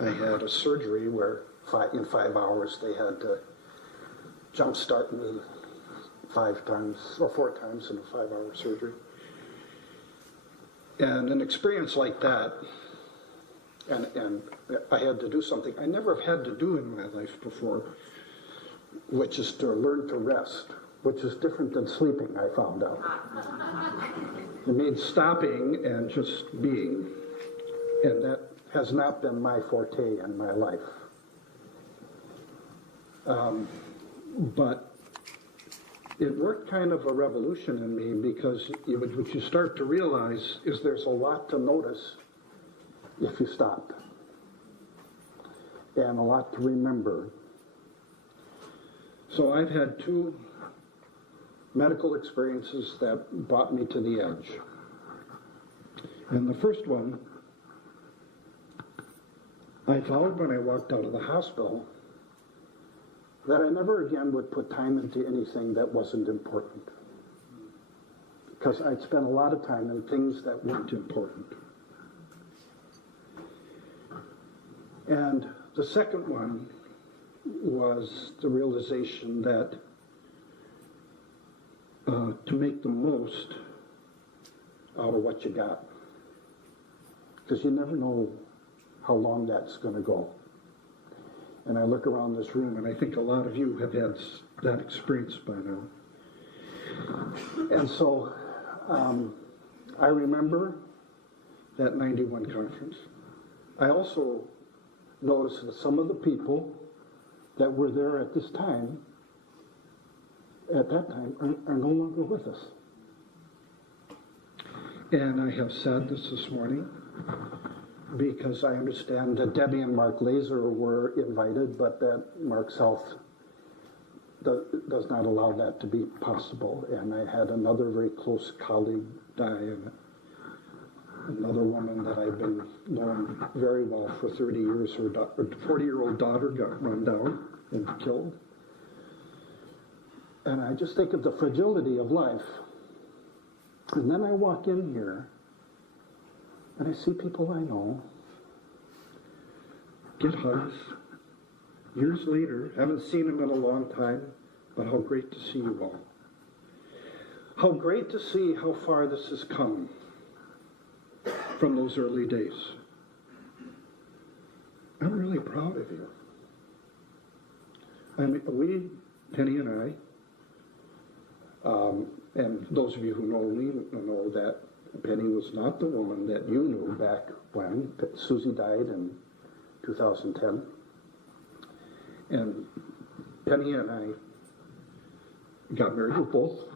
I had a surgery where in 5 hours they had to jumpstart me 5 times or 4 times in a 5-hour surgery. And an experience like that, and I had to do something I never have had to do in my life before, which is to learn to rest, which is different than sleeping, I found out. It means stopping and just being, and that has not been my forte in my life. But it worked kind of a revolution in me, because what you start to realize is there's a lot to notice if you stop, and a lot to remember. So I've had 2 medical experiences that brought me to the edge. And the first one, I vowed when I walked out of the hospital that I never again would put time into anything that wasn't important, because I'd spent a lot of time in things that weren't important. And the second one was the realization that to make the most out of what you got, because you never know how long that's going to go. And I look around this room, and I think a lot of you have had that experience by now. And so I remember that 91 conference. I also noticed that some of the people that were there at that time, are no longer with us. And I have said this morning, because I understand that Debbie and Mark Laser were invited, but that Mark's health does not allow that to be possible. And I had another very close colleague die, and another woman that I've been knowing very well for 30 years. Her 40-year-old daughter got run down and killed. And I just think of the fragility of life. And then I walk in here, and I see people I know get hugs. Years later, haven't seen them in a long time, but how great to see you all. How great to see how far this has come from those early days. I'm really proud of you. I mean, Penny and I, and those of you who know me know that Penny was not the woman that you knew back when. Susie died in 2010. And Penny and I got married. We're both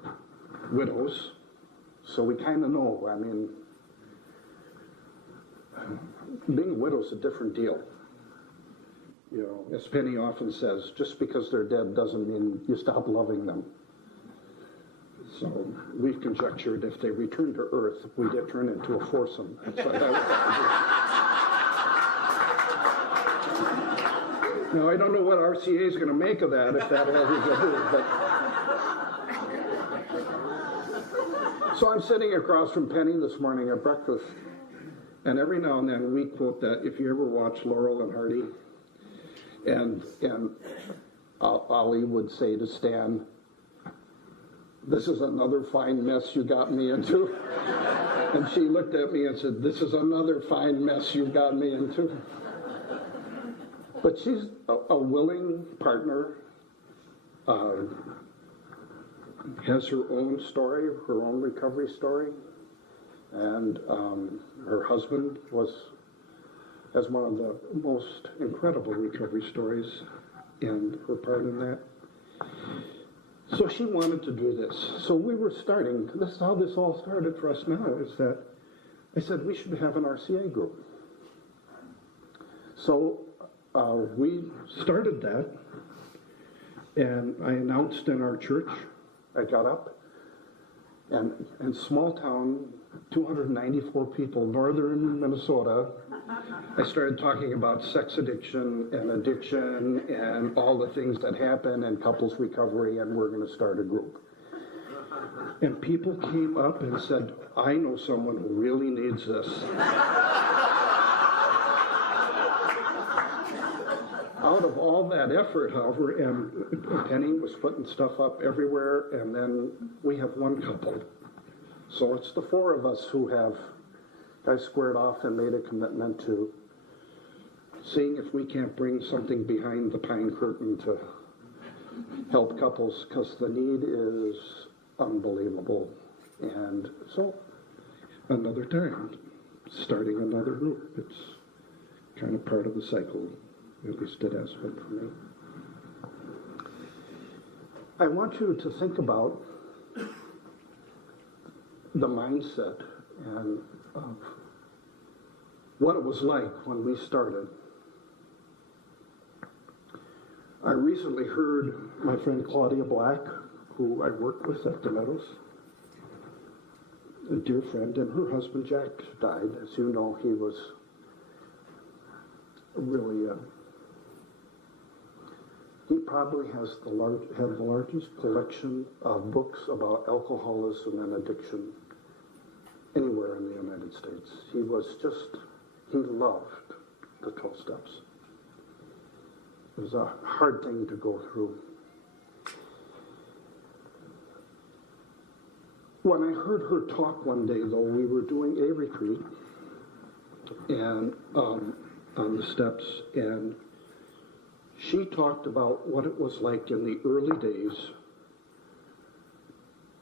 widows, so we kind of know. I mean, being a widow is a different deal. You know, as Penny often says, just because they're dead doesn't mean you stop loving them. So we've conjectured if they return to Earth, we get turned into a foursome. That's what I would Now, I don't know what RCA is going to make of that, if that'll ever get it. But so I'm sitting across from Penny this morning at breakfast, and every now and then we quote that, if you ever watch Laurel and Hardy, and Ollie would say to Stan, "This is another fine mess you got me into." And she looked at me and said, "This is another fine mess you got me into." But she's a willing partner, has her own story, her own recovery story, and her husband has one of the most incredible recovery stories, and her part in that. So she wanted to do this. So we were starting, this is how this all started for us now, is that I said we should have an RCA group. So we started that, and I announced in our church. I got up, and in small town, 294 people, northern Minnesota, I started talking about sex addiction and all the things that happen and couples recovery, and we're going to start a group. And people came up and said, "I know someone who really needs this." out of all that effort, however, and Penny was putting stuff up everywhere, and then we have one couple. So it's the four of us who have squared off and made a commitment to seeing if we can't bring something behind the pine curtain to help couples, because the need is unbelievable. And so, another time, starting another group. It's kind of part of the cycle, at least it has been for me. I want you to think about the mindset and of what it was like when we started. I recently heard my friend Claudia Black, who I worked with at the Meadows, a dear friend, and her husband Jack died. As you know, he was really, he probably had the largest collection of books about alcoholism and addiction anywhere in the United States. He loved the 12 steps. It was a hard thing to go through. When I heard her talk one day, though, we were doing a retreat and on the steps, and she talked about what it was like in the early days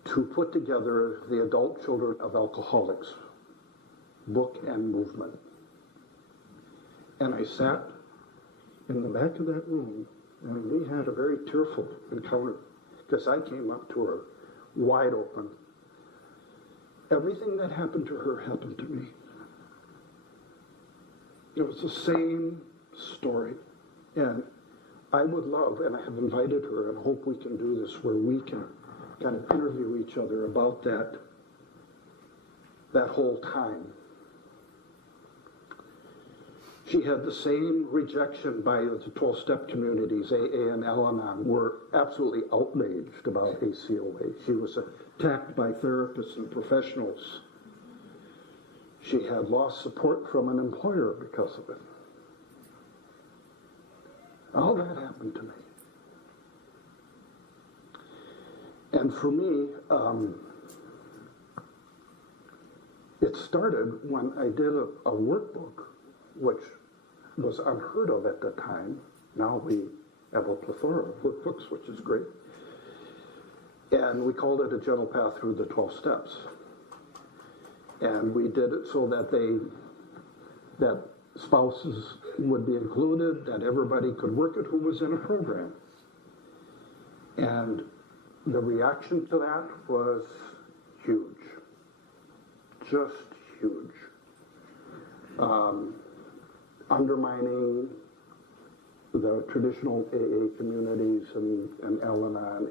to put together the Adult Children of Alcoholics book and movement. And I sat in the back of that room, and we had a very tearful encounter, because I came up to her wide open. Everything that happened to her happened to me. It was the same story. And I would love, and I have invited her, and hope we can do this, where we can kind of interview each other about that whole time. She had the same rejection by the 12-step communities. AA and Al-Anon were absolutely outraged about ACOA. She was attacked by therapists and professionals. She had lost support from an employer because of it. All that happened to me. And for me, it started when I did a workbook, which was unheard of at the time. Now we have a plethora of workbooks, which is great. And we called it A Gentle Path Through the 12 Steps. And we did it so that spouses would be included, that everybody could work it who was in a program. And the reaction to that was huge. Just huge. Undermining the traditional AA communities and Al-Anon,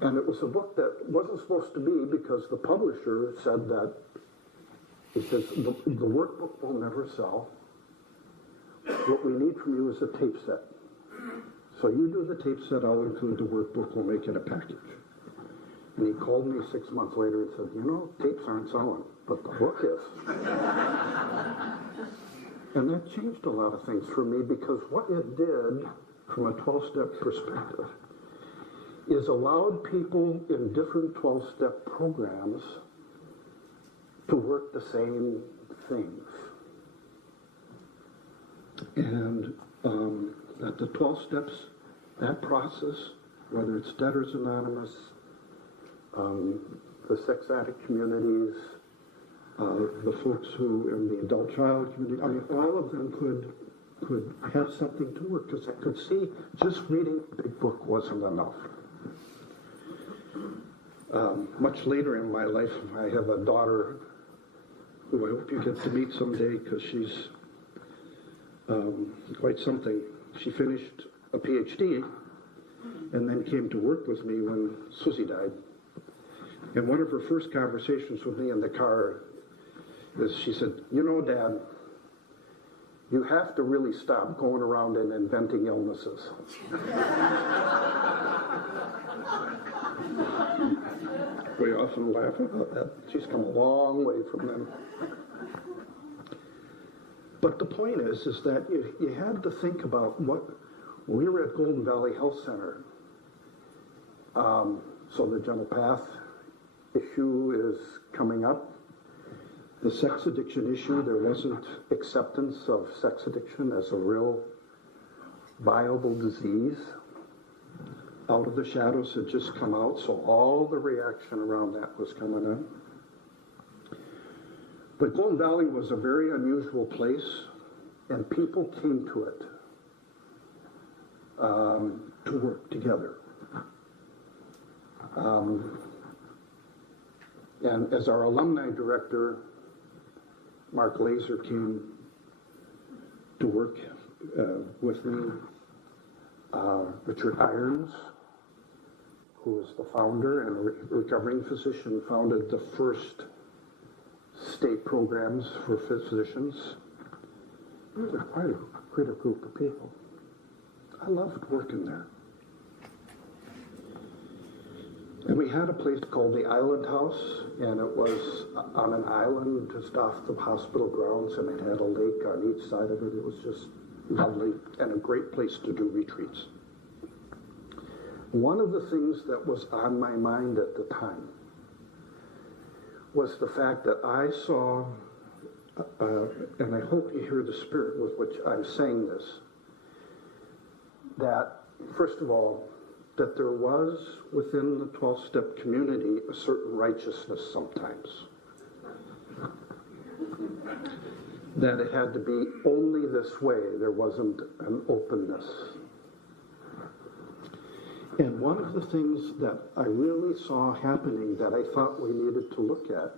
and it was a book that wasn't supposed to be, because the publisher said that it says the workbook will never sell. What we need from you is a tape set. So you do the tape set, I'll include the workbook, we'll make it a package. And he called me 6 months later and said, tapes aren't selling, but the book is. And that changed a lot of things for me, because what it did from a 12-step perspective is allowed people in different 12-step programs to work the same things. And that the 12 steps, that process, whether it's Debtors Anonymous, the sex addict communities, the folks who in the adult child community, all of them could have something to work, because I could see just reading a big book wasn't enough. Much later in my life, I have a daughter who I hope you get to meet someday, because she's quite something. She finished a PhD and then came to work with me when Susie died. And one of her first conversations with me in the car is she said, Dad, you have to really stop going around and inventing illnesses. We often laugh about that. She's come a long way from them. But the point is that you had to think about what, we were at Golden Valley Health Center. So the gentle path issue is coming up. The sex addiction issue, there wasn't acceptance of sex addiction as a real viable disease. Out of the shadows had just come out, so all the reaction around that was coming in. But Golden Valley was a very unusual place, and people came to it to work together. And as our alumni director, Mark Laser, came to work with me, Richard Irons, who is the founder and a recovering physician, founded the first state programs for physicians. It was quite a group of people. I loved working there. And we had a place called the Island House, and it was on an island just off the hospital grounds, and it had a lake on each side of it. It was just lovely and a great place to do retreats. One of the things that was on my mind at the time was the fact that I saw, and I hope you hear the spirit with which I'm saying this, that, first of all, that there was within the 12-step community a certain righteousness sometimes. That it had to be only this way, there wasn't an openness. And one of the things that I really saw happening that I thought we needed to look at,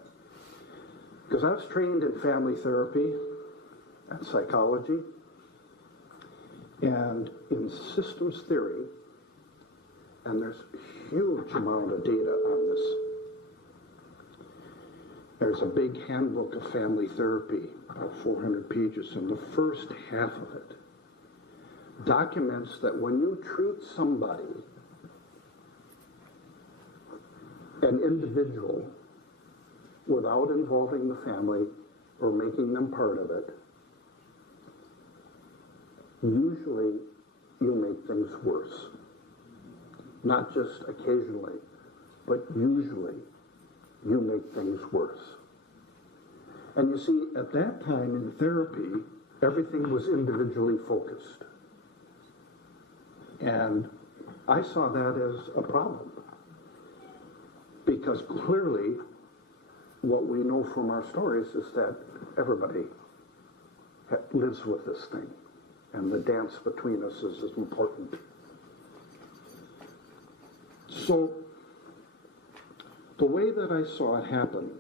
because I was trained in family therapy and psychology and in systems theory, and there's a huge amount of data on this. There's a big handbook of family therapy, about 400 pages, and the first half of it documents that when you treat somebody, an individual, without involving the family or making them part of it, usually you make things worse. Not just occasionally, but usually you make things worse. And you see, at that time in therapy, everything was individually focused. And I saw that as a problem. Because clearly, what we know from our stories is that everybody lives with this thing. And the dance between us is as important. So, the way that I saw it happen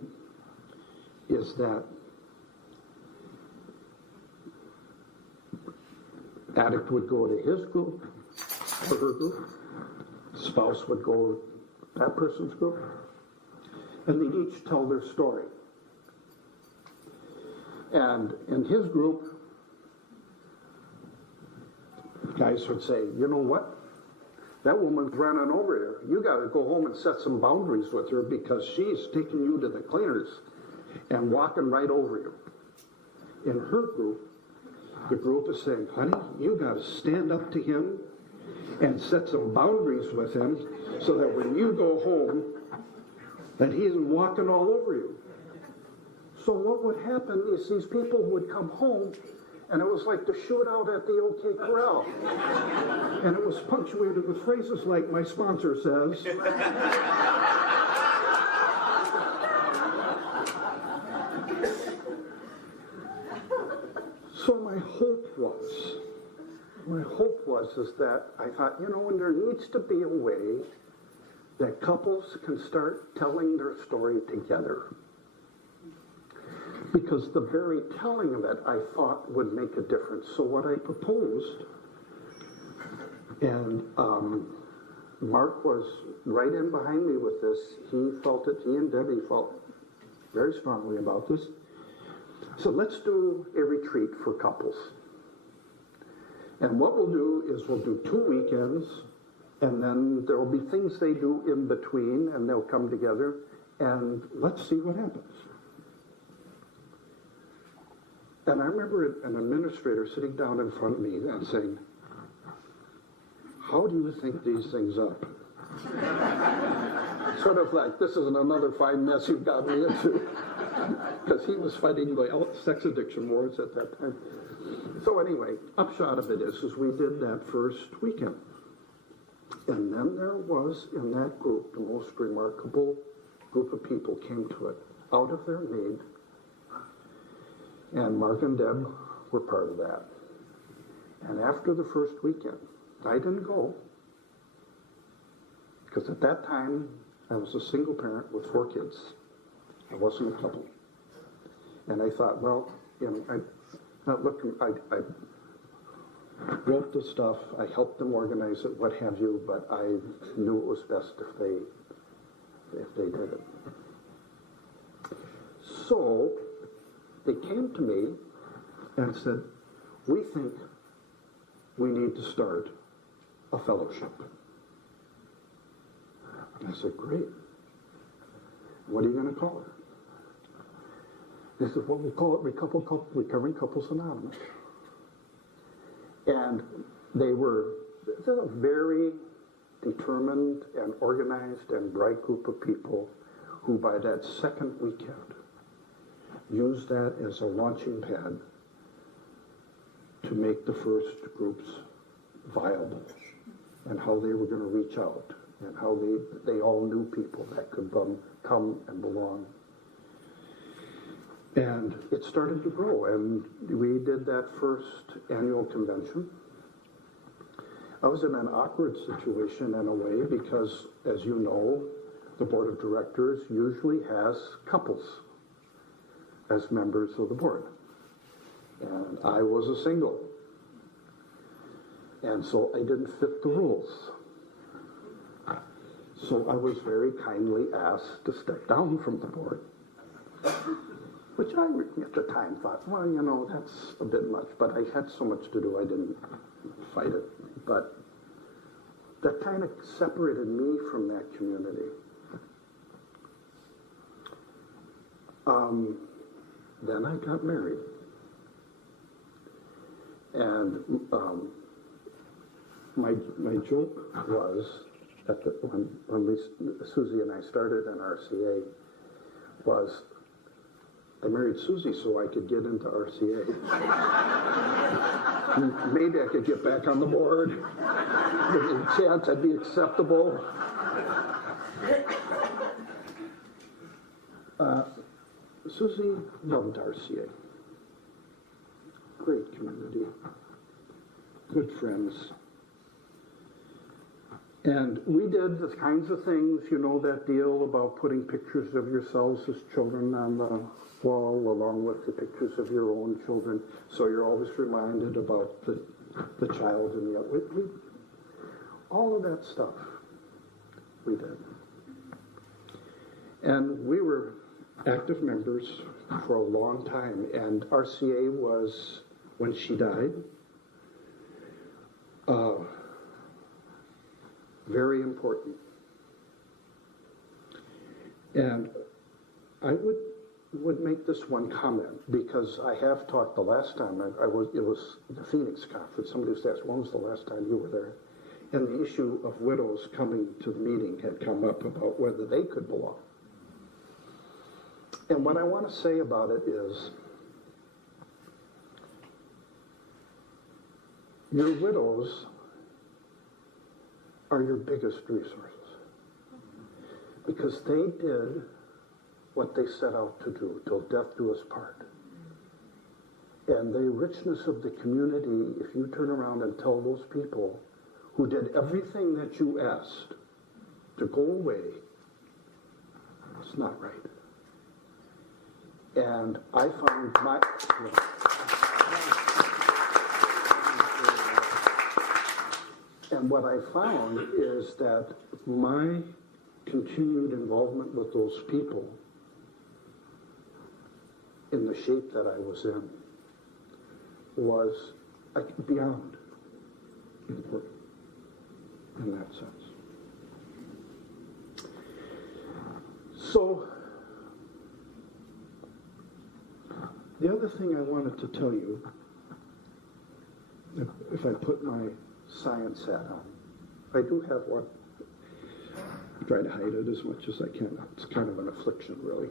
is that addict would go to his group, or her group, spouse would go to that person's group, and they each tell their story. And in his group, guys would say, you know what? That woman's running over here. You got to go home and set some boundaries with her because she's taking you to the cleaners and walking right over you. In her group, the group is saying, honey, you got to stand up to him and set some boundaries with him so that when you go home, that he isn't walking all over you. So what would happen is these people would come home, and it was like the shootout at the OK Corral. And it was punctuated with phrases like my sponsor says. So my hope was is that I thought, you know, and there needs to be a way that couples can start telling their story together. Because the very telling of it, I thought, would make a difference. So what I proposed, and Mark was right in behind me with this. He felt it, he and Debbie felt very strongly about this. So let's do a retreat for couples. And what we'll do is we'll do 2 weekends, and then there will be things they do in between, and they'll come together, and let's see what happens. And I remember an administrator sitting down in front of me and saying, "How do you think these things up?" Sort of like, this isn't another fine mess you've got me into. Because he was fighting the sex addiction wars at that time. So anyway, upshot of it is we did that first weekend. And then there was, in that group, the most remarkable group of people came to it, out of their need. And Mark and Deb were part of that. And after the first weekend, I didn't go, because at that time, I was a single parent with 4 kids. I wasn't a couple. And I thought, well, I wrote the stuff, I helped them organize it, what have you, but I knew it was best if they did it. So they came to me and said, "We think we need to start a fellowship." I said, "Great. What are you going to call it?" They said, "Well, we call it Recovering Couples Anonymous." And they're a very determined and organized and bright group of people who by that second weekend used that as a launching pad to make the first groups viable, and how they were going to reach out, and how they all knew people that could come and belong. And it started to grow, and we did that first annual convention. I was in an awkward situation in a way because, as you know, the board of directors usually has couples as members of the board. And I was a single. And so I didn't fit the rules. So I was very kindly asked to step down from the board, which I, at the time, thought, well, that's a bit much. But I had so much to do, I didn't fight it. But that kind of separated me from that community. Then I got married. And my joke was, when Susie and I started in RCA, was I married Susie so I could get into RCA. Maybe I could get back on the board. There's a chance I'd be acceptable. Susie loved RCA. Great community. Good friends. And we did the kinds of things, that deal about putting pictures of yourselves as children on the wall along with the pictures of your own children, so you're always reminded about the child and the other. All of that stuff we did. And we were active members for a long time, and RCA was, when she died, very important. And I would make this one comment, because I have talked the last time, it was the Phoenix conference. Somebody was asked, when was the last time you were there? And the issue of widows coming to the meeting had come up about whether they could belong. And what I want to say about it is, your widows are your biggest resources, because they did what they set out to do, till death do us part. And the richness of the community, if you turn around and tell those people who did everything that you asked to go away, it's not right. And I found and what I found is that my continued involvement with those people in the shape that I was in was beyond important in that sense. So The other thing I wanted to tell you, if I put my science hat on, I do have one. I try to hide it as much as I can. It's kind of an affliction, really.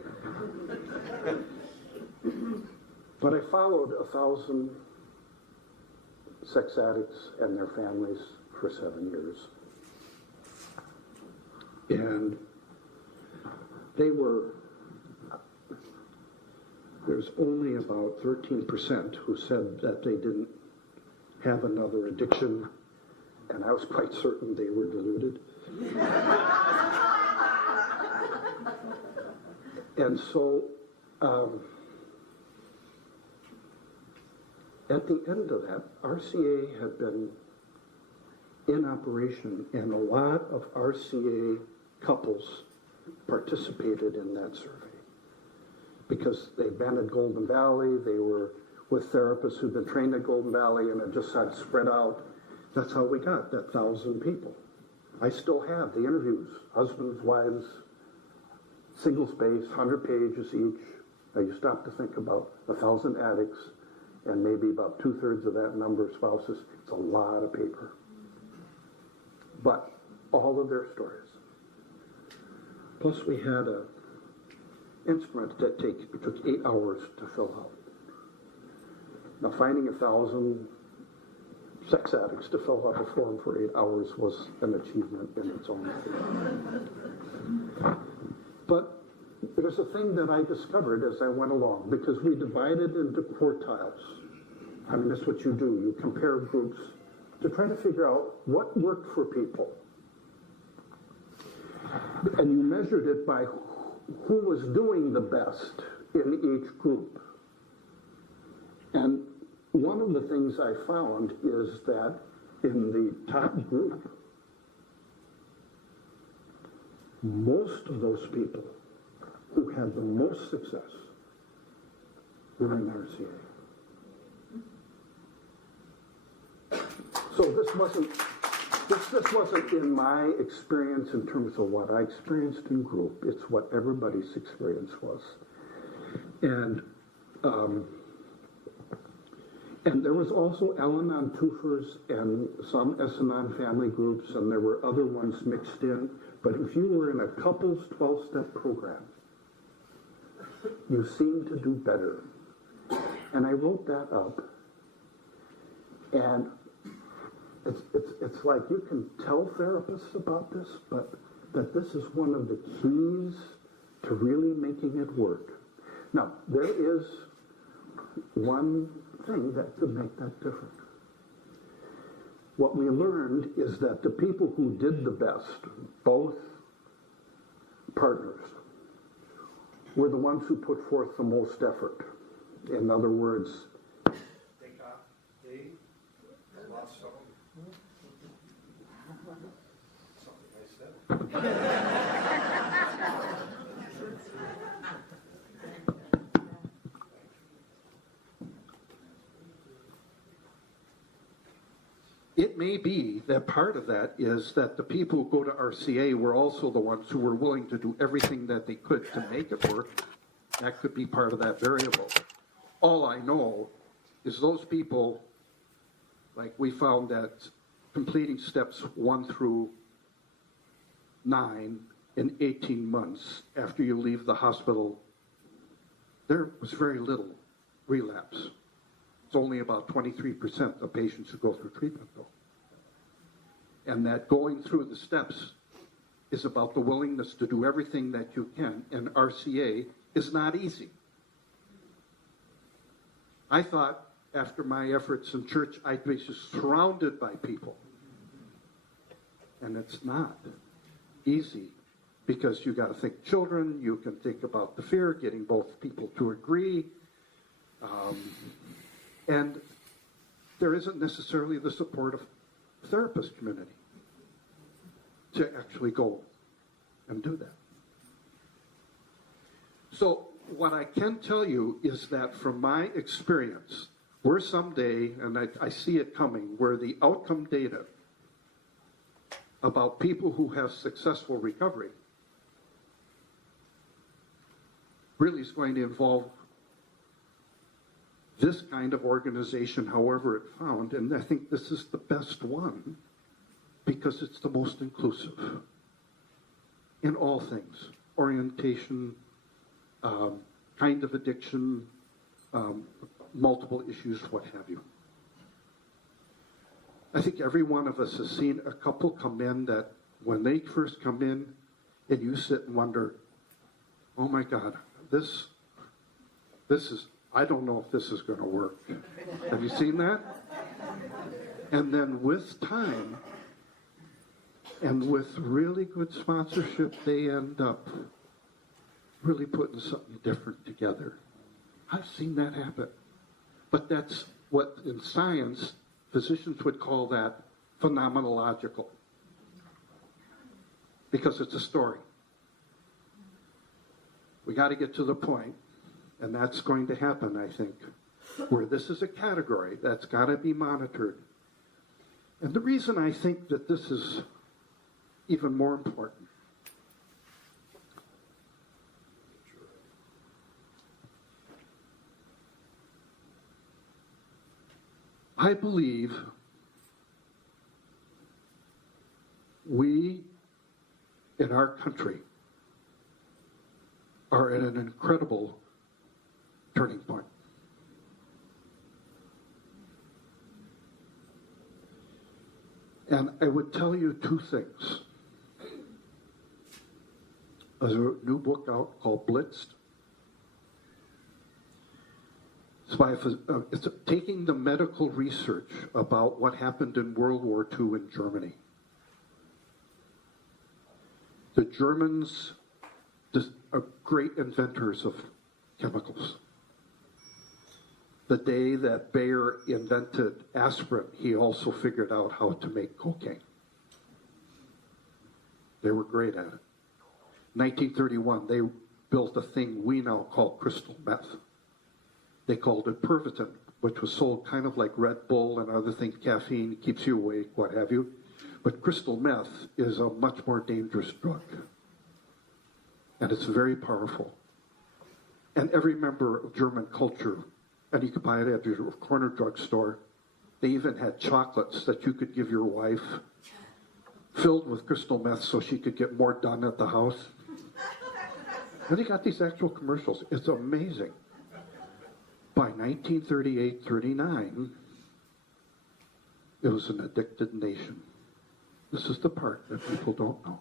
But I followed 1,000 sex addicts and their families for 7 years. And there's only about 13% who said that they didn't have another addiction, and I was quite certain they were deluded. And so, at the end of that, RCA had been in operation, and a lot of RCA couples participated in that survey because they'd been at Golden Valley, they were with therapists who'd been trained at Golden Valley, and it just had spread out. That's how we got that 1,000 people. I still have the interviews, husbands, wives, single space, 100 pages each. Now you stop to think about 1,000 addicts and maybe about 2/3 of that number spouses. It's a lot of paper. But all of their stories. Plus we had an instrument that took 8 hours to fill out. Now finding 1,000 sex addicts to fill out a form for 8 hours was an achievement in its own right. But there's a thing that I discovered as I went along, because we divided into quartiles. I mean, that's what you do. You compare groups to try to figure out what worked for people. And you measured it by who was doing the best in each group. And one of the things I found is that in the top group, most of those people who had the most success were in RCA. So this wasn't in my experience in terms of what I experienced in group. It's what everybody's experience was. And there was also Al-Anon twofers and some S-Anon family groups, and there were other ones mixed in. But if you were in a couple's 12-step program, you seemed to do better. And I wrote that up. And it's like you can tell therapists about this, but that this is one of the keys to really making it work. Now, there is one thing that could make that different. What we learned is that the people who did the best, both partners, were the ones who put forth the most effort. In other words, it may be that part of that is that the people who go to RCA were also the ones who were willing to do everything that they could to make it work. That could be part of that variable. All I know is those people, like we found that completing steps 1 through 9 in 18 months after you leave the hospital, there was very little relapse. It's only about 23% of patients who go through treatment, though. And that going through the steps is about the willingness to do everything that you can, and RCA is not easy. I thought after my efforts in church, I'd be just surrounded by people. And it's not easy, because you got to think children, you can think about the fear, getting both people to agree, and there isn't necessarily the support of the therapist community to actually go and do that. So what I can tell you is that from my experience, we're someday, and I see it coming, where the outcome data about people who have successful recovery really is going to involve this kind of organization, however it found, and I think this is the best one because it's the most inclusive in all things, orientation, kind of addiction, multiple issues, what have you. I think every one of us has seen a couple come in that when they first come in and you sit and wonder, oh my God, this is, I don't know if this is going to work. Have you seen that? And then with time and with really good sponsorship, they end up really putting something different together. I've seen that happen. But that's what in science, physicians would call that phenomenological. Because it's a story. We got to get to the point, and that's going to happen, I think, where this is a category that's got to be monitored. And the reason I think that this is even more important, I believe we in our country are at an incredible turning point. And I would tell you two things. There's a new book out called Blitzed. It's taking the medical research about what happened in World War II in Germany. The Germans are great inventors of chemicals. The day that Bayer invented aspirin, he also figured out how to make cocaine. They were great at it. 1931, they built a thing we now call crystal meth. They called it Pervitin, which was sold kind of like Red Bull and other things, caffeine, keeps you awake, what have you. But crystal meth is a much more dangerous drug. And it's very powerful. And every member of German culture, and you could buy it at your corner drugstore, they even had chocolates that you could give your wife filled with crystal meth so she could get more done at the house. And they got these actual commercials. It's amazing. By 1938-39, it was an addicted nation. This is the part that people don't know.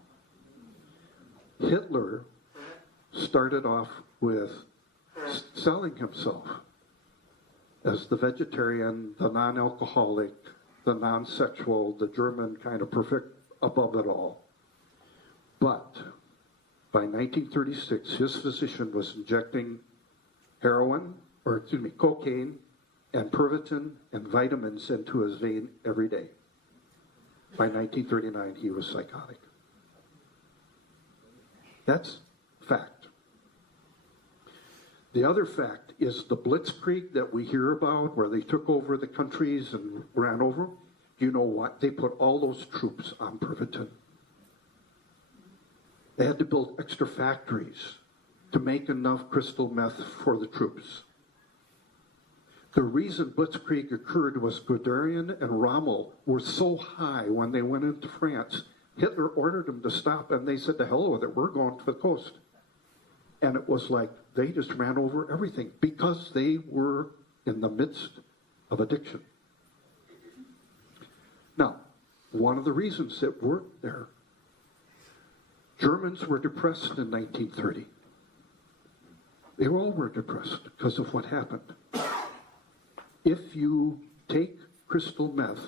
Hitler started off with selling himself as the vegetarian, the non-alcoholic, the non-sexual, the German kind of perfect above it all. But by 1936, his physician was injecting cocaine and Pervitin and vitamins into his vein every day. By 1939, he was psychotic. That's fact. The other fact is the blitzkrieg that we hear about, where they took over the countries and ran over. You know what? They put all those troops on Pervitin. They had to build extra factories to make enough crystal meth for the troops. The reason blitzkrieg occurred was Guderian and Rommel were so high when they went into France. Hitler ordered them to stop, and they said, to hell with it, we're going to the coast. And it was like they just ran over everything because they were in the midst of addiction. Now, one of the reasons it worked there, Germans were depressed in 1930. They all were depressed because of what happened. If you take crystal meth,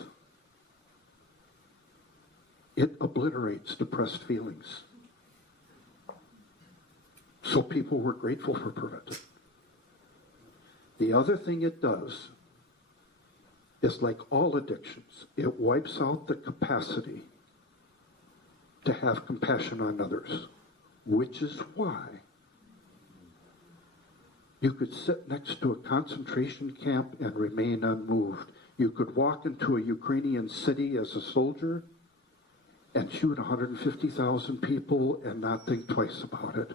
it obliterates depressed feelings. So people were grateful for Pervitin. The other thing it does is, like all addictions, it wipes out the capacity to have compassion on others, which is why you could sit next to a concentration camp and remain unmoved. You could walk into a Ukrainian city as a soldier and shoot 150,000 people and not think twice about it,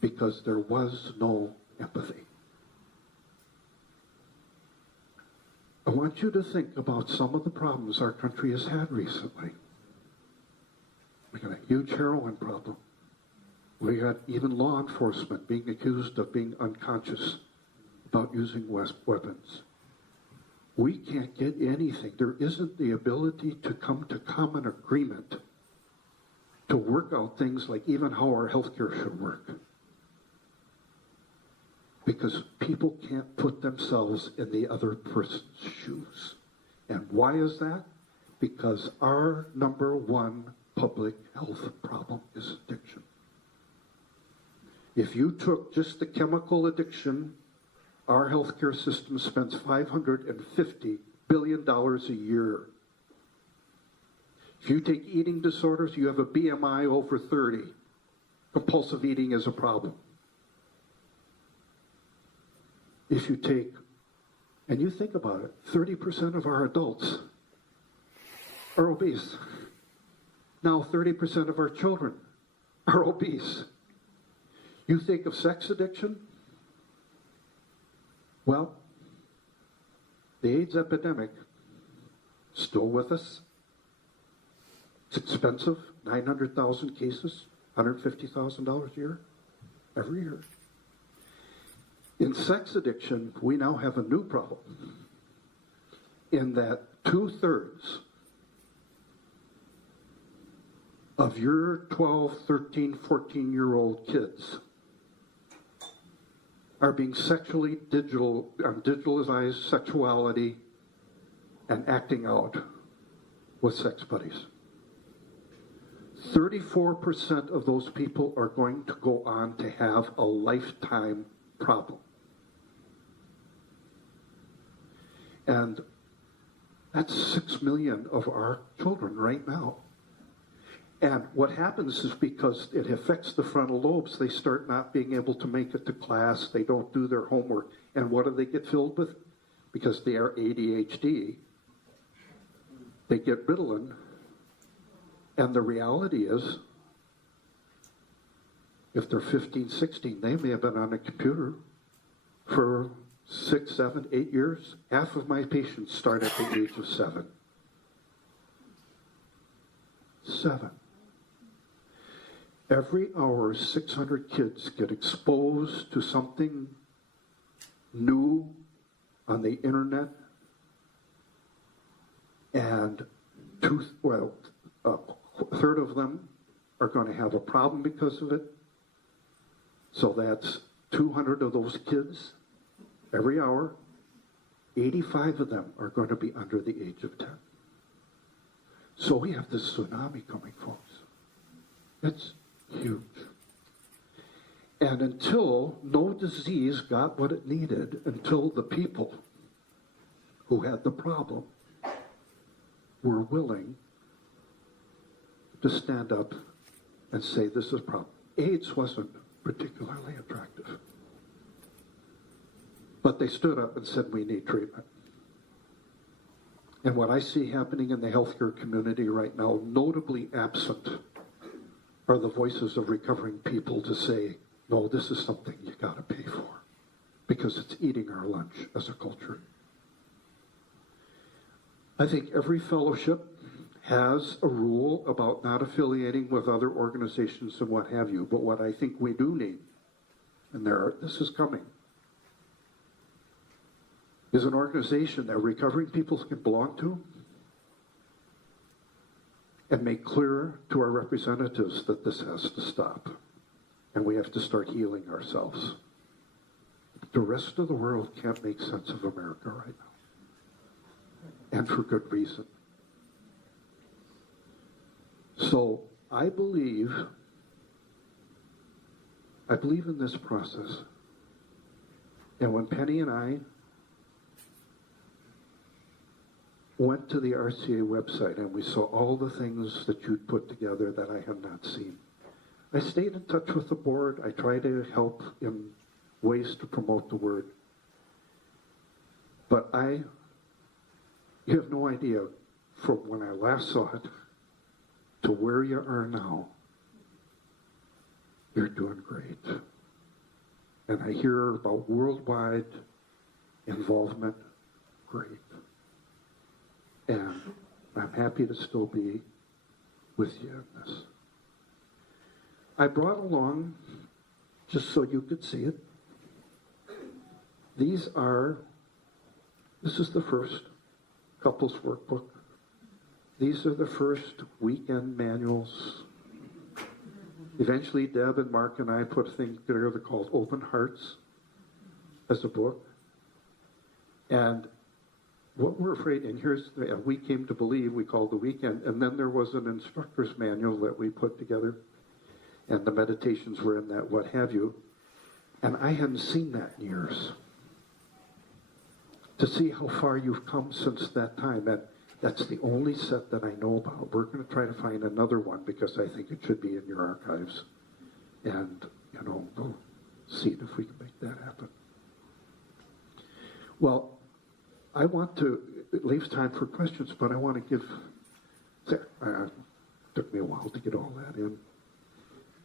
because there was no empathy. want you to think about some of the problems our country has had recently. We got a huge heroin problem. We got even law enforcement being accused of being unconscious about using weapons. We can't get anything. There isn't the ability to come to common agreement to work out things like even how our healthcare should work. Because people can't put themselves in the other person's shoes. And why is that? Because our number one public health problem is addiction. If you took just the chemical addiction, our healthcare system spends $550 billion a year. If you take eating disorders, you have a BMI over 30. Compulsive eating is a problem. If you take, and you think about it, 30% of our adults are obese. Now 30% of our children are obese. You think of sex addiction? Well, the AIDS epidemic, still with us. It's expensive, 900,000 cases, $150,000 a year, every year. In sex addiction, we now have a new problem in that 2/3 of your 12, 13, 14-year-old kids are being sexually digitalized sexuality and acting out with sex buddies. 34% of those people are going to go on to have a lifetime problem. And that's 6 million of our children right now. And what happens is because it affects the frontal lobes, they start not being able to make it to class, they don't do their homework. And what do they get filled with? Because they are ADHD, they get Ritalin. And the reality is, if they're 15, 16, they may have been on a computer for 6, 7, 8 years. Half of my patients start at the age of 7. 7. Every hour, 600 kids get exposed to something new on the internet, and a third of them are going to have a problem because of it. So that's 200 of those kids every hour. 85 of them are going to be under the age of 10. So we have this tsunami coming, folks. It's huge. And until no disease got what it needed, until the people who had the problem were willing to stand up and say this is a problem. AIDS wasn't particularly attractive. But they stood up and said we need treatment. And what I see happening in the healthcare community right now, notably absent, are the voices of recovering people to say, no, this is something you got to pay for, because it's eating our lunch as a culture. I think every fellowship has a rule about not affiliating with other organizations and what have you, but what I think we do need, and this is coming, is an organization that recovering people can belong to and make clear to our representatives that this has to stop. And we have to start healing ourselves. The rest of the world can't make sense of America right now. And for good reason. So I believe in this process. And when Penny and I went to the RCA website and we saw all the things that you'd put together that I had not seen, I stayed in touch with the board. I tried to help in ways to promote the word. But you have no idea from when I last saw it to where you are now. You're doing great. And I hear about worldwide involvement. Great. And I'm happy to still be with you in this. I brought along, just so you could see it, this is the first couples workbook. These are the first weekend manuals. Eventually, Deb and Mark and I put a thing together called Open Hearts as a book. And what we're afraid, and we came to believe, we called the weekend, and then there was an instructor's manual that we put together, and the meditations were in that, what have you. And I hadn't seen that in years. To see how far you've come since that time, and that's the only set that I know about. We're going to try to find another one because I think it should be in your archives. And, we'll see if we can make that happen. Well, it leaves time for questions, but I want to give, took me a while to get all that in.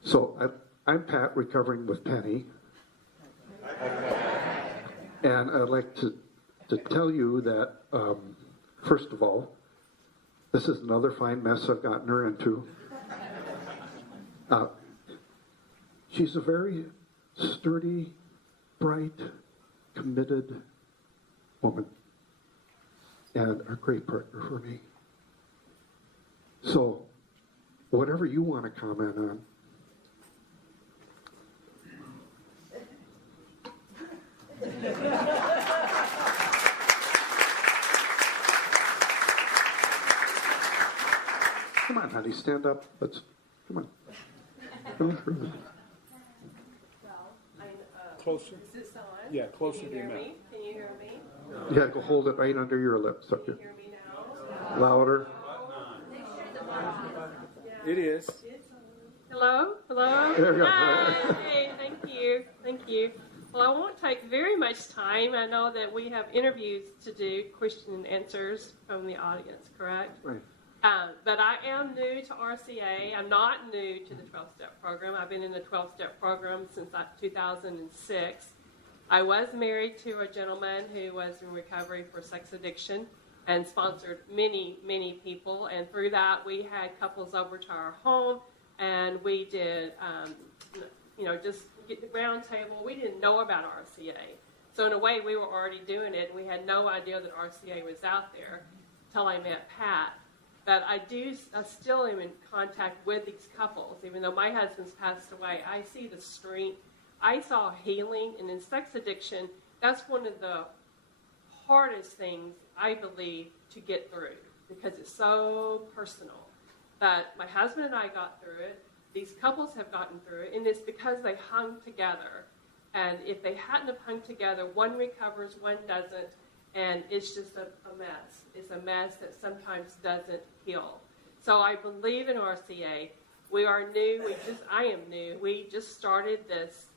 So I'm Pat, recovering with Penny. And I'd like to tell you that, first of all, this is another fine mess I've gotten her into. She's a very sturdy, bright, committed woman, and a great partner for me. So, whatever you want to comment on. Come on, honey, stand up. Come on. Closer? Is this on? Yeah, closer to your mouth. Can you hear me? You gotta go hold it right under your lips. Okay. Can you hear me now? Louder. It is. Hello? Hello? There we go. Hi. Thank you. Well, I won't take very much time. I know that we have interviews to do, question and answers from the audience, correct? Right. But I am new to RCA. I'm not new to the 12-step program. I've been in the 12-step program since 2006. I was married to a gentleman who was in recovery for sex addiction and sponsored many, many people. And through that, we had couples over to our home, and we did, just get the round table. We didn't know about RCA. So in a way, we were already doing it, and we had no idea that RCA was out there until I met Pat. But I still am in contact with these couples. Even though my husband's passed away, I see the strength. I saw healing, and in sex addiction, that's one of the hardest things, I believe, to get through because it's so personal. But my husband and I got through it. These couples have gotten through it, and it's because they hung together. And if they hadn't have hung together, one recovers, one doesn't, and it's just a mess. It's a mess that sometimes doesn't heal. So I believe in RCA. We are new. I am new. We just started this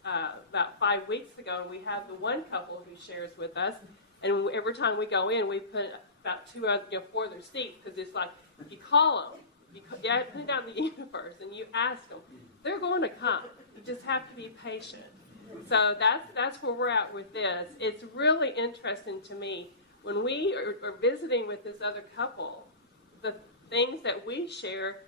about 5 weeks ago, and we have the one couple who shares with us. And every time we go in, we put about 4 other seats because it's like you call them, you put it out in the universe, and you ask them. They're going to come. You just have to be patient. So that's where we're at with this. It's really interesting to me when we are visiting with this other couple, the things that we share,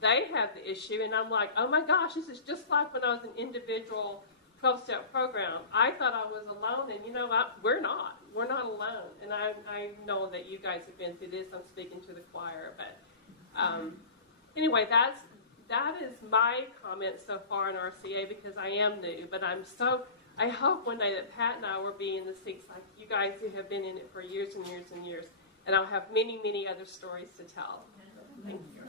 they have the issue, and I'm like, oh my gosh, this is just like when I was an individual 12-step program. I thought I was alone, and we're not. We're not alone. And I know that you guys have been through this. I'm speaking to the choir, but anyway, that is my comment so far in RCA because I am new, but I hope one day that Pat and I will be in the seats like you guys who have been in it for years and years and years, and I'll have many, many other stories to tell. Thank you.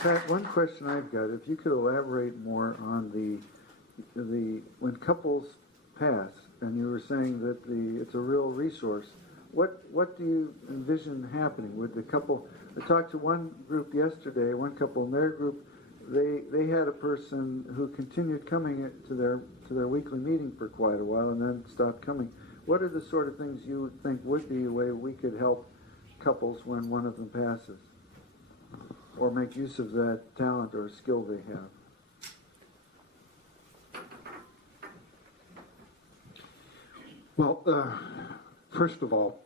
Pat, one question I've got, if you could elaborate more on the when couples pass, and you were saying that it's a real resource. What do you envision happening with the couple? I talked to one group yesterday, one couple in their group. They had a person who continued coming to their weekly meeting for quite a while and then stopped coming. What are the sort of things you would think would be a way we could help couples when one of them passes, or make use of that talent or skill they have? Well, first of all,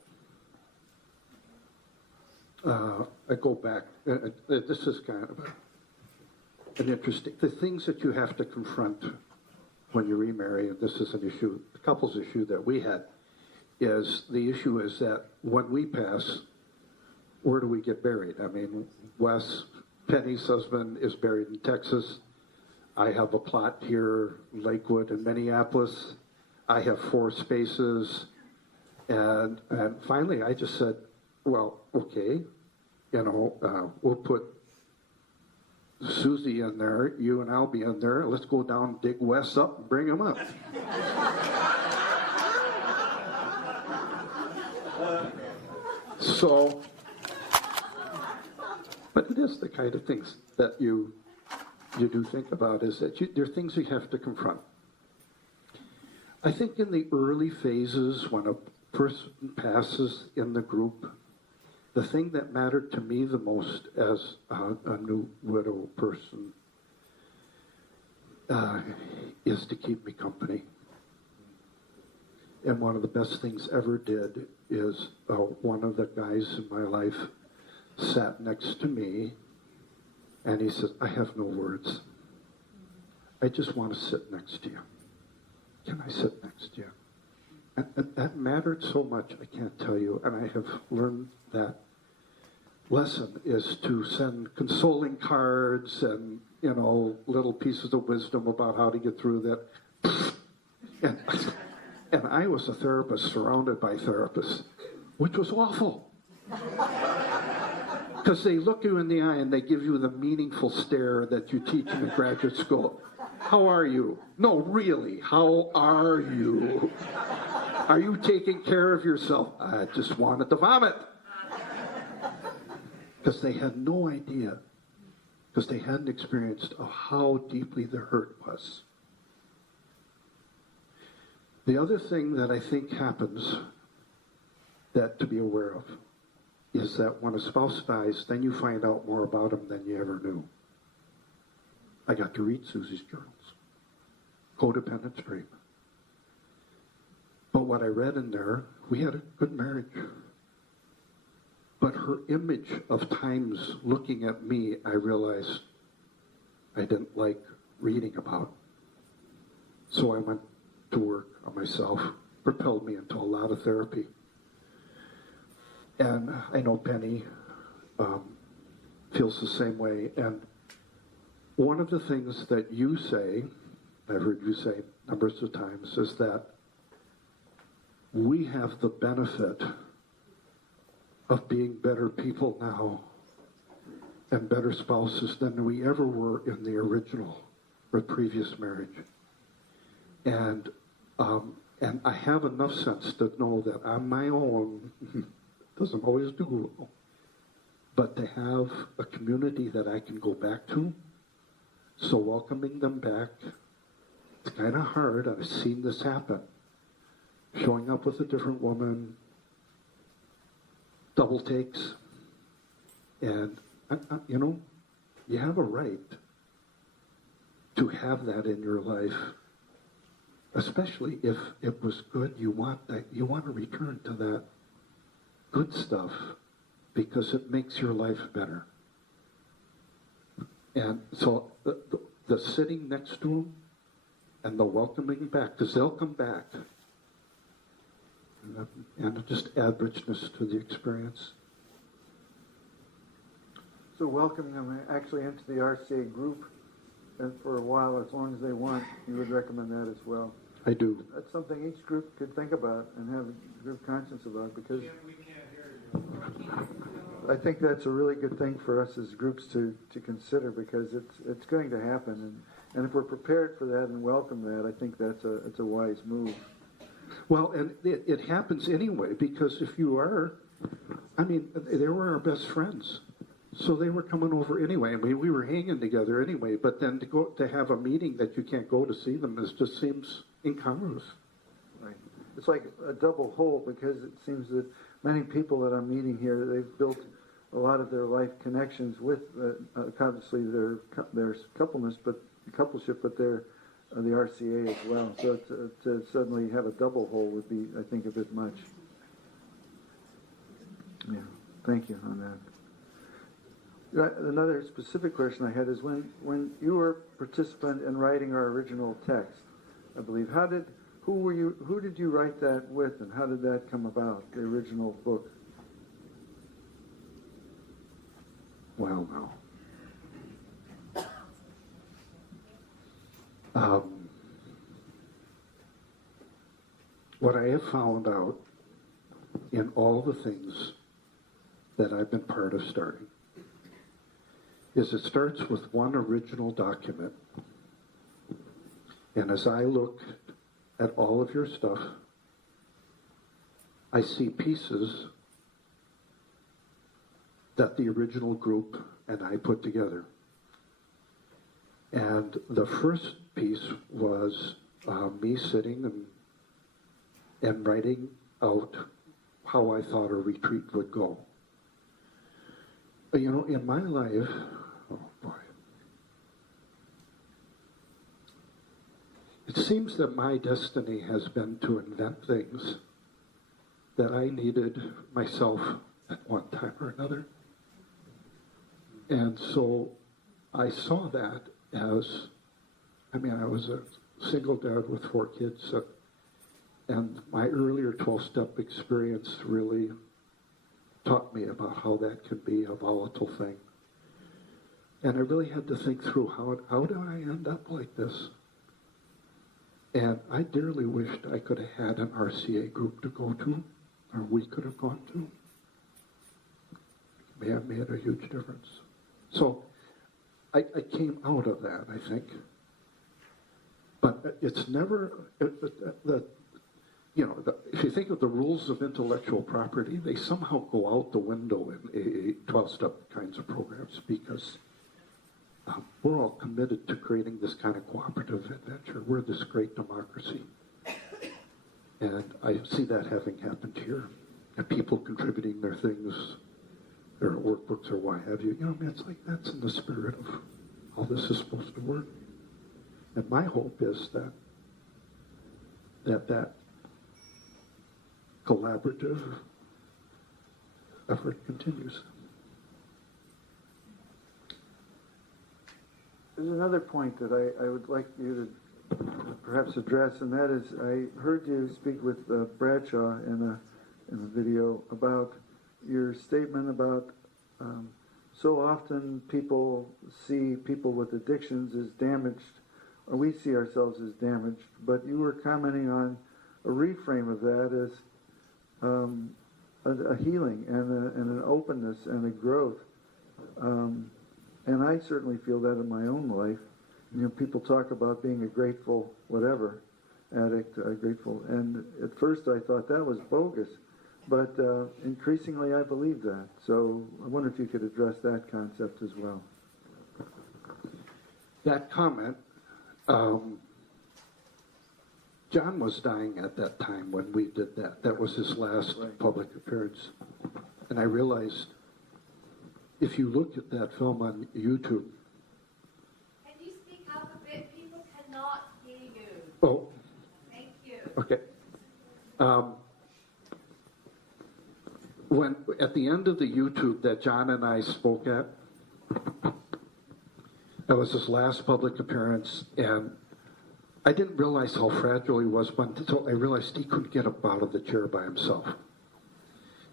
I go back. This is kind of an interesting. The things that you have to confront when you remarry, and this is an issue, the couple's issue that we had, is the issue is that when we pass, where do we get buried? I mean, Wes, Penny's husband, is buried in Texas. I have a plot here, Lakewood and Minneapolis. I have 4 spaces. And finally, I just said, well, okay, we'll put Susie in there, you and I'll be in there. Let's go down, dig Wes up, and bring him up. So, but it is the kind of things that you do think about, is that there are things you have to confront. I think in the early phases, when a person passes in the group, the thing that mattered to me the most as a new widow person is to keep me company. And one of the best things ever did is one of the guys in my life sat next to me, and he said, I have no words. I just want to sit next to you. Can I sit next to you? And that mattered so much, I can't tell you. And I have learned that lesson is to send consoling cards and, little pieces of wisdom about how to get through that. And I was a therapist surrounded by therapists, which was awful. Because they look you in the eye and they give you the meaningful stare that you teach in graduate school. How are you? No, really, how are you? Are you taking care of yourself? I just wanted to vomit. Because they had no idea, because they hadn't experienced of how deeply the hurt was. The other thing that I think happens that to be aware of is that when a spouse dies, then you find out more about them than you ever knew. I got to read Susie's journals, codependent stream. But what I read in there, we had a good marriage. But her image of times looking at me, I realized I didn't like reading about. So I went to work on myself, propelled me into a lot of therapy. And I know Penny feels the same way. And one of the things that you say, I've heard you say numbers of times, is that we have the benefit of being better people now and better spouses than we ever were in the original or previous marriage. And I have enough sense to know that on my own, doesn't always do well, but to have a community that I can go back to, so welcoming them back, it's kind of hard. I've seen this happen. Showing up with a different woman, double takes, and you have a right to have that in your life, especially if it was good. You want that. You want to return to that good stuff because it makes your life better. And so the sitting next to them and the welcoming back, because they'll come back. And just add richness to the experience. So welcoming them actually into the RCA group, and for a while, as long as they want, you would recommend that as well. I do. That's something each group could think about and have a group conscience about, because I think that's a really good thing for us as groups to consider, because it's going to happen, and if we're prepared for that and welcome that, I think it's a wise move. Well, and it happens anyway, because if you are, they were our best friends. So they were coming over anyway. We were hanging together anyway, but then to have a meeting that you can't go to see them just seems incongruous. Right. It's like a double hole, because it seems that many people that I'm meeting here, they've built a lot of their life connections with, obviously their coupleness, but coupleship, but the RCA as well. So to suddenly have a double hole would be, I think, a bit much. Yeah, thank you on that. Another specific question I had is when you were a participant in writing our original text, I believe, who did you write that with, and how did that come about, the original book? Well, now. What I have found out in all the things that I've been part of starting is it starts with one original document. And as I look at all of your stuff, I see pieces that the original group and I put together. And the first piece was me sitting and writing out how I thought a retreat would go. But, you know, in my life, oh boy, it seems that my destiny has been to invent things that I needed myself at one time or another. And so I saw that as, I was a single dad with 4 kids, and my earlier 12-step experience really taught me about how that can be a volatile thing. And I really had to think through, how do I end up like this? And I dearly wished I could have had an RCA group to go to, or we could have gone to. It may have made a huge difference. So I came out of that, I think. But it's never, if you think of the rules of intellectual property, they somehow go out the window in 12-step kinds of programs, because we're all committed to creating this kind of cooperative adventure. We're this great democracy. And I see that having happened here. And people contributing their things, their workbooks or what have you. It's like that's in the spirit of how this is supposed to work. And my hope is that collaborative effort continues. There's another point that I would like you to perhaps address, and that is, I heard you speak with Bradshaw in a video about your statement about so often people see people with addictions as damaged, or we see ourselves as damaged, but you were commenting on a reframe of that as a healing and an openness and a growth. And I certainly feel that in my own life. People talk about being a grateful whatever addict, grateful. And at first I thought that was bogus, but increasingly I believe that. So I wonder if you could address that concept as well. That comment, John was dying at that time when we did that. That was his last public appearance. And I realized, if you look at that film on YouTube. Can you speak up a bit? People cannot hear you. Oh. Thank you. Okay. When at the end of the YouTube that John and I spoke at, that was his last public appearance, and I didn't realize how fragile he was, but until I realized he couldn't get up out of the chair by himself.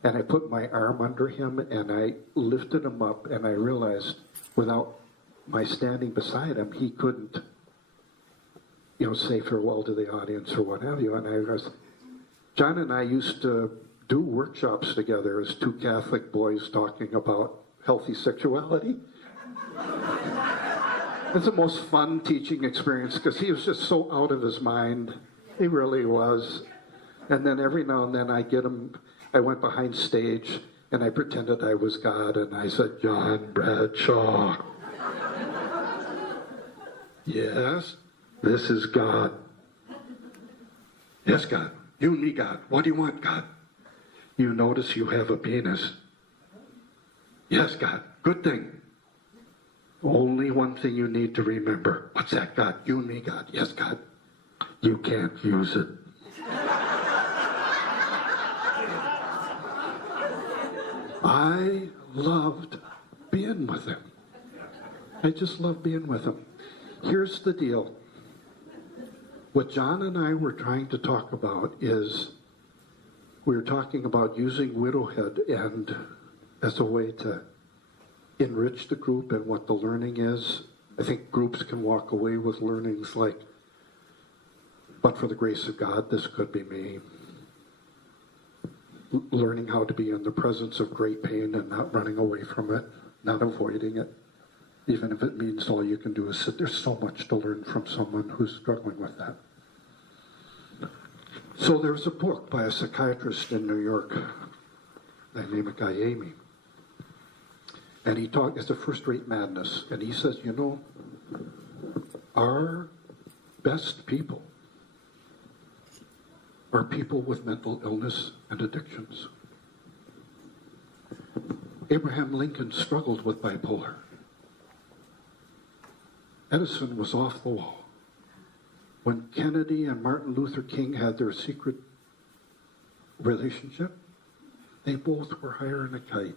And I put my arm under him, and I lifted him up, and I realized without my standing beside him, he couldn't, say farewell to the audience or what have you. And I realized, John and I used to do workshops together as 2 Catholic boys talking about healthy sexuality. It's the most fun teaching experience, because he was just so out of his mind. He really was. And then every now and then I went behind stage and I pretended I was God, and I said, "John Bradshaw." "Yes, this is God." "Yes, God. You and me, God. What do you want, God?" "You notice you have a penis." "Yes, God. Good thing." Only one thing you need to remember. What's that, God? You and me, God. Yes, God. You can't use it. I loved being with him. I just love being with him. Here's the deal. What John and I were trying to talk about is we were talking about using widowhood and as a way to enrich the group and what the learning is. I think groups can walk away with learnings like, but for the grace of God, this could be me. Learning how to be in the presence of great pain and not running away from it, not avoiding it, even if it means all you can do is sit. There's so much to learn from someone who's struggling with that. So there's a book by a psychiatrist in New York, they name it Guy Amy. And he talked, it's a first-rate madness. And he says, you know, our best people are people with mental illness and addictions. Abraham Lincoln struggled with bipolar. Edison was off the wall. When Kennedy and Martin Luther King had their secret relationship, they both were higher than a kite.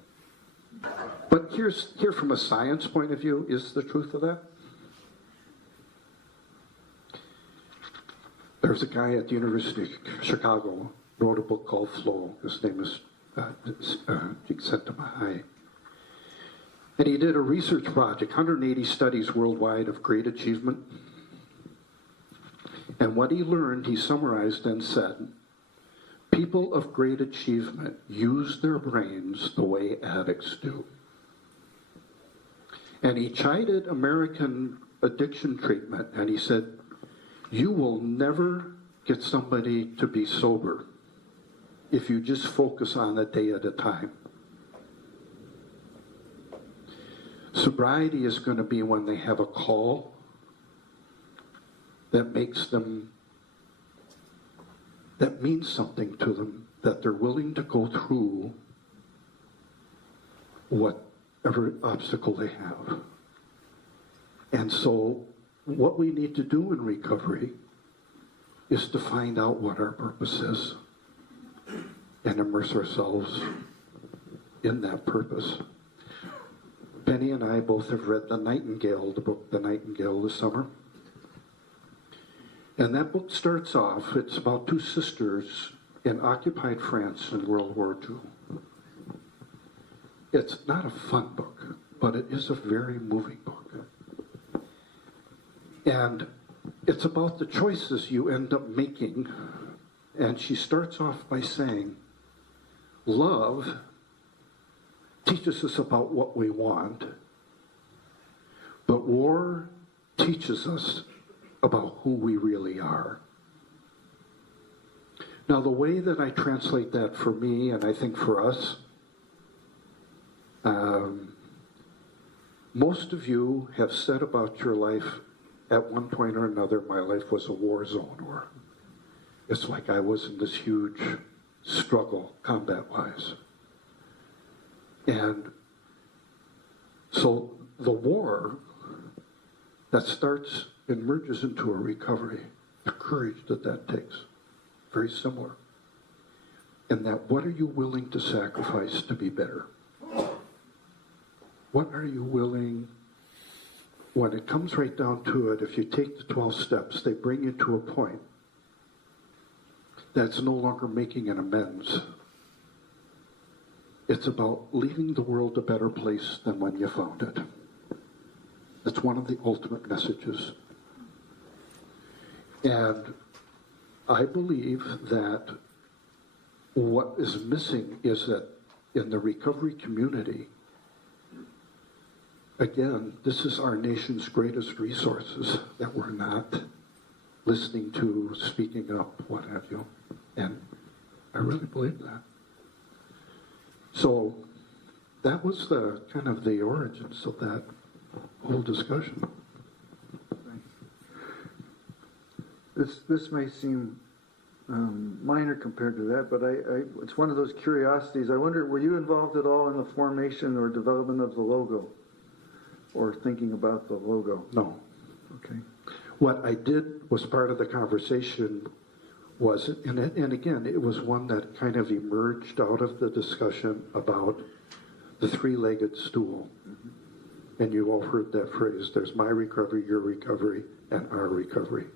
But here from a science point of view is the truth of that. There's a guy at the University of Chicago, wrote a book called Flow. His name is Csikszentmihalyi. And he did a research project, 180 studies worldwide of great achievement. And what he learned, he summarized and said, people of great achievement use their brains the way addicts do. And he chided American addiction treatment, and he said, you will never get somebody to be sober if you just focus on a day at a time. Sobriety is going to be when they have a call that makes them, that means something to them, that they're willing to go through whatever obstacle they have. And so what we need to do in recovery is to find out what our purpose is and immerse ourselves in that purpose. Penny and I both have read The Nightingale, the book The Nightingale, this summer. And that book starts off, it's about two sisters in occupied France in World War II. It's not a fun book, but it is a very moving book. And it's about the choices you end up making. And she starts off by saying, love teaches us about what we want, but war teaches us about who we really are. Now, the way that I translate that for me, and I think for us, most of you have said about your life at one point or another, my life was a war zone, or it's like I was in this huge struggle combat-wise. And so the war that starts and merges into a recovery, the courage that takes, very similar. And that what are you willing to sacrifice to be better? What are you willing, when it comes right down to it, if you take the 12 steps, they bring you to a point that's no longer making an amends. It's about leaving the world a better place than when you found it. It's one of the ultimate messages. And I believe that what is missing is that in the recovery community, again, this is our nation's greatest resources that we're not listening to, speaking up, what have you. And I really believe that. So that was the kind of the origins of that whole discussion. This may seem minor compared to that, but it's one of those curiosities. I wonder, were you involved at all in the formation or development of the logo? or thinking about the logo? No. Okay. What I did was part of the conversation was, and again, it was one that kind of emerged out of the discussion about the three-legged stool. And you all heard that phrase, there's my recovery, your recovery, and our recovery.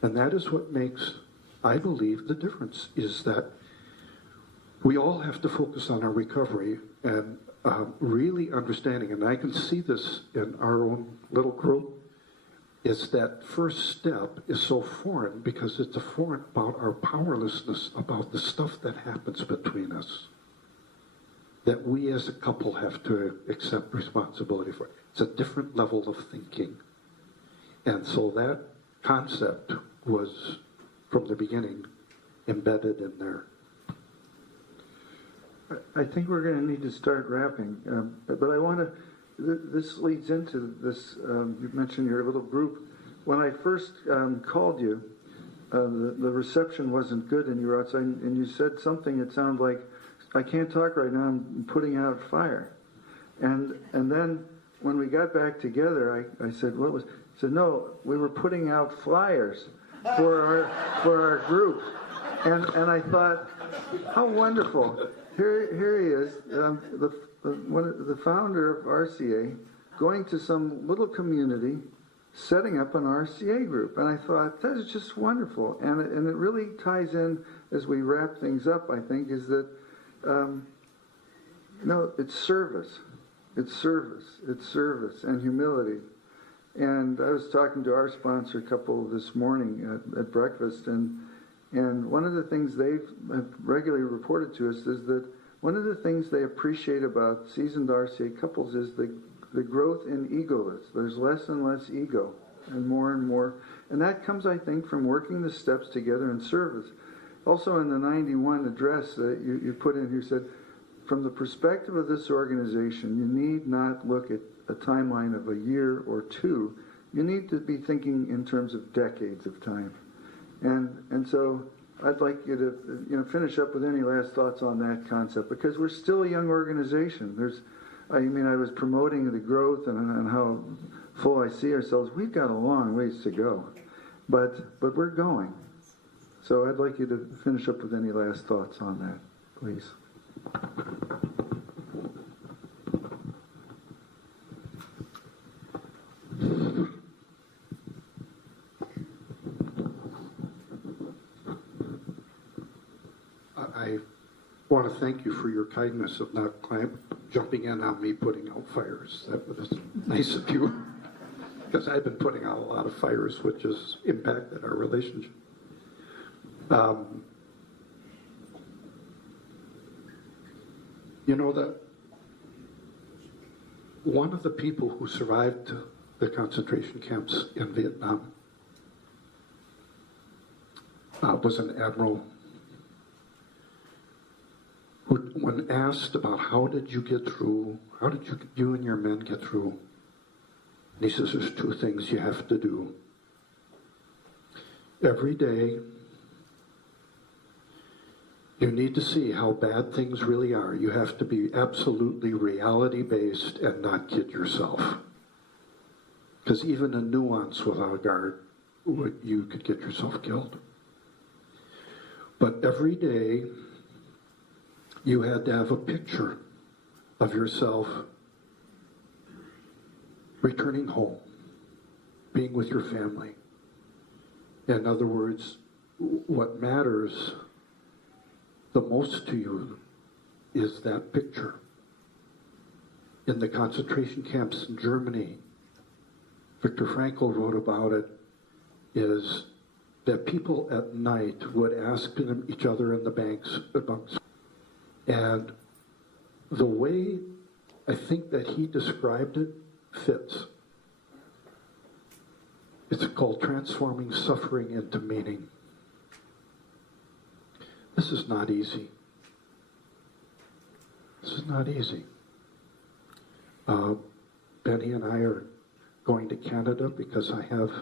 And that is what makes, I believe, the difference, is that we all have to focus on our recovery and really understanding, and I can see this in our own little group, is that first step is so foreign because it's a foreign about our powerlessness, about the stuff that happens between us, that we as a couple have to accept responsibility for. It's a different level of thinking. And so that concept was, from the beginning, embedded in there. I think we're going to need to start wrapping, but I want to, this leads into this, you mentioned your little group. When I first called you, the reception wasn't good and you were outside and you said something that sounded like, I can't talk right now, I'm putting out fire. And then when we got back together, I said, what was, he said, no, we were putting out flyers for our group. And I thought, how wonderful. Here he is, the founder of RCA, going to some little community, setting up an RCA group. And I thought, that is just wonderful. And it really ties in, as we wrap things up, I think, is that, it's service. It's service. It's service and humility. And I was talking to our sponsor couple this morning at breakfast, and one of the things they've regularly reported to us is that one of the things they appreciate about seasoned RCA couples is the growth in egoless. There's less and less ego and more. And that comes, I think, from working the steps together in service. Also in the 91 address that you put in here said, from the perspective of this organization, you need not look at a timeline of a year or two. You need to be thinking in terms of decades of time. And so I'd like you to finish up with any last thoughts on that concept, because we're still a young organization. I was promoting the growth and how full I see ourselves. We've got a long ways to go, but we're going. So I'd like you to finish up with any last thoughts on that, please. I want to thank you for your kindness of not jumping in on me putting out fires. That was nice of you, because I've been putting out a lot of fires, which has impacted our relationship. That one of the people who survived the concentration camps in Vietnam was an admiral who, when asked about how did you and your men get through, and he says there's two things you have to do. Every day, you need to see how bad things really are. You have to be absolutely reality-based and not kid yourself. Because even a nuance without a guard, you could get yourself killed. But every day, you had to have a picture of yourself returning home, being with your family. In other words, what matters the most to you is that picture. In the concentration camps in Germany, Viktor Frankl wrote about it, is that people at night would ask each other in the bunks, and the way I think that he described it fits. It's called transforming suffering into meaning. This is not easy. This is not easy. Benny and I are going to Canada because I have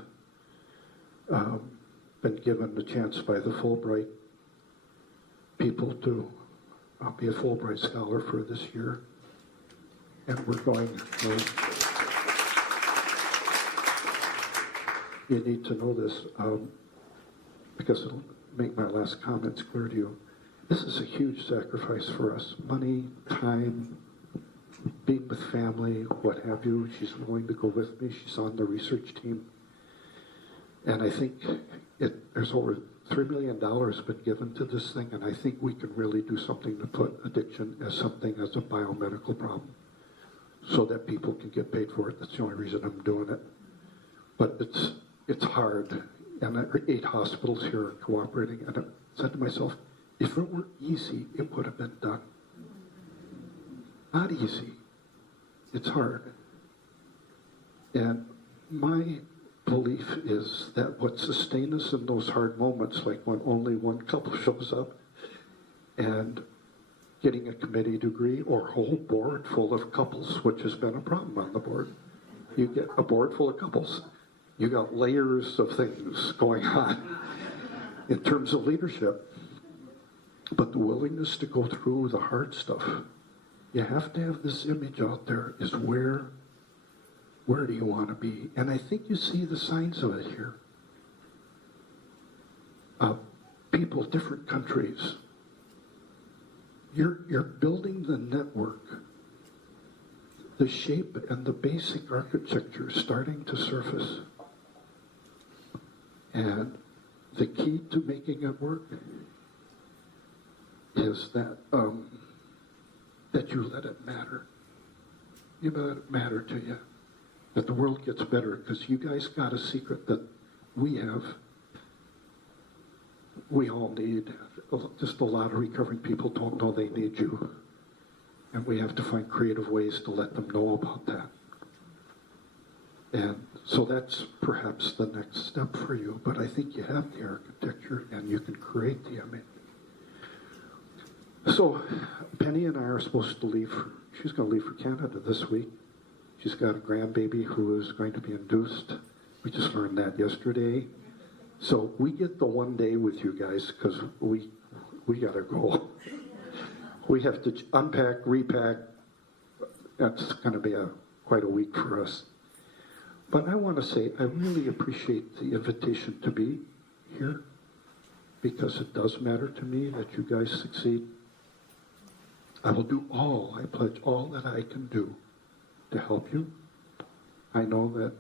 been given the chance by the Fulbright people to be a Fulbright scholar for this year. And we're going you need to know this, because it'll make my last comments clear to you. This is a huge sacrifice for us. Money, time, being with family, what have you. She's willing to go with me. She's on the research team. And I think there's over $3 million been given to this thing, and I think we can really do something to put addiction as something as a biomedical problem so that people can get paid for it. That's the only reason I'm doing it. But it's hard, and 8 hospitals here are cooperating, and I said to myself, if it were easy, it would have been done. Not easy. It's hard. And my belief is that what sustains us in those hard moments, like when only one couple shows up and getting a committee to agree, or a whole board full of couples, which has been a problem on the board. You get a board full of couples. You got layers of things going on in terms of leadership. But the willingness to go through the hard stuff, you have to have this image out there, is where do you want to be? And I think you see the signs of it here. People, different countries. You're building the network. The shape and the basic architecture is starting to surface. And the key to making it work is that you let it matter. You let it matter to you. That the world gets better, because you guys got a secret that we have. We all need. Just a lot of recovering people don't know they need you. And we have to find creative ways to let them know about that. And so that's perhaps the next step for you. But I think you have the architecture and you can create the image. So Penny and I are supposed to leave. She's going to leave for Canada this week. She's got a grandbaby who is going to be induced. We just learned that yesterday. So we get the one day with you guys because we got to go. We have to unpack, repack. That's going to be quite a week for us. But I want to say I really appreciate the invitation to be here, because it does matter to me that you guys succeed. I will do I pledge all that I can do to help you. I know that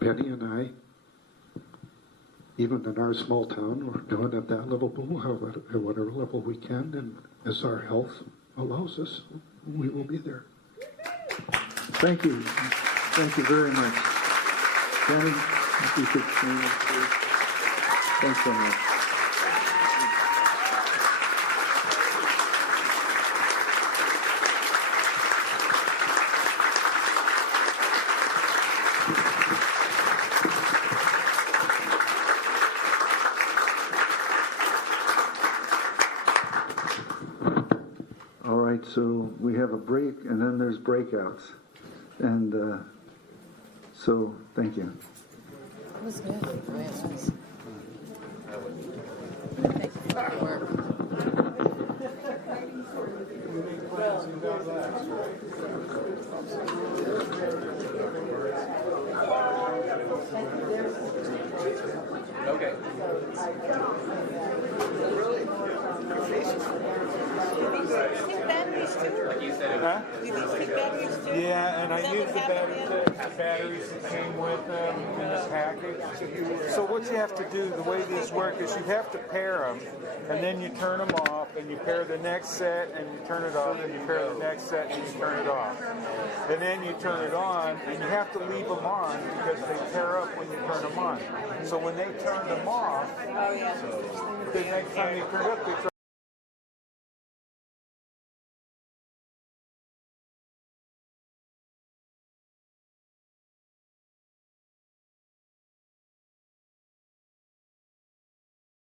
Penny and I, even in our small town, we're doing at that level, at whatever level we can, and as our health allows us, we will be there. Thank you. Thank you very much. Danny, if you could stand up, please. Thanks so much. All right, so we have a break, and then there's breakouts. And so, thank you. It was good. It really was. Thank you for your work. Okay. Take batteries too? Huh? Do these take batteries too? Yeah, and I Is that used the what's batteries that came with them in the package. So what you have to do, the way these work, is you have to pair them, and then you turn them off, and you pair the next set, and you turn it off, and you pair the next set, and you turn it off. And then you turn it on, and you have to leave them on because they pair up when you turn them on. So when they turn them off, the next time you turn it up, they